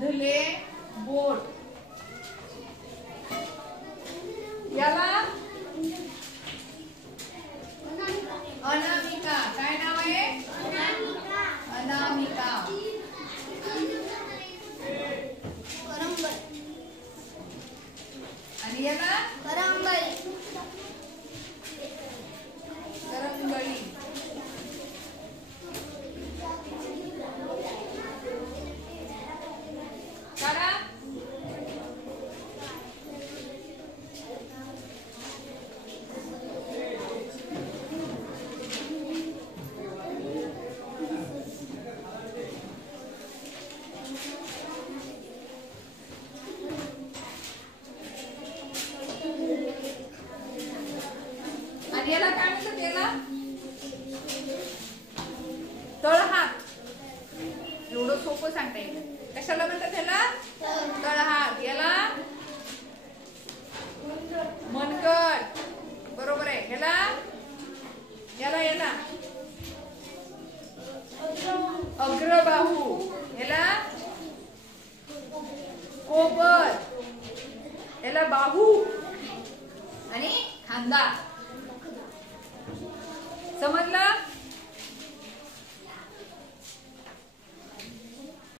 मधले बोट, याला अनामिका. काय नाव आहे? अनामिका. आणि याला करंगळी. काढा. आणि याला काय म्हणतात? याला तळहात. एवढं सोपं सांगता येईल. कशाला म्हणतात याला? तळहात. याला मनगट. बरोबर आहे. याला याला याला अग्रबाहू. याला कोपर. याला बाहू आणि खांदा.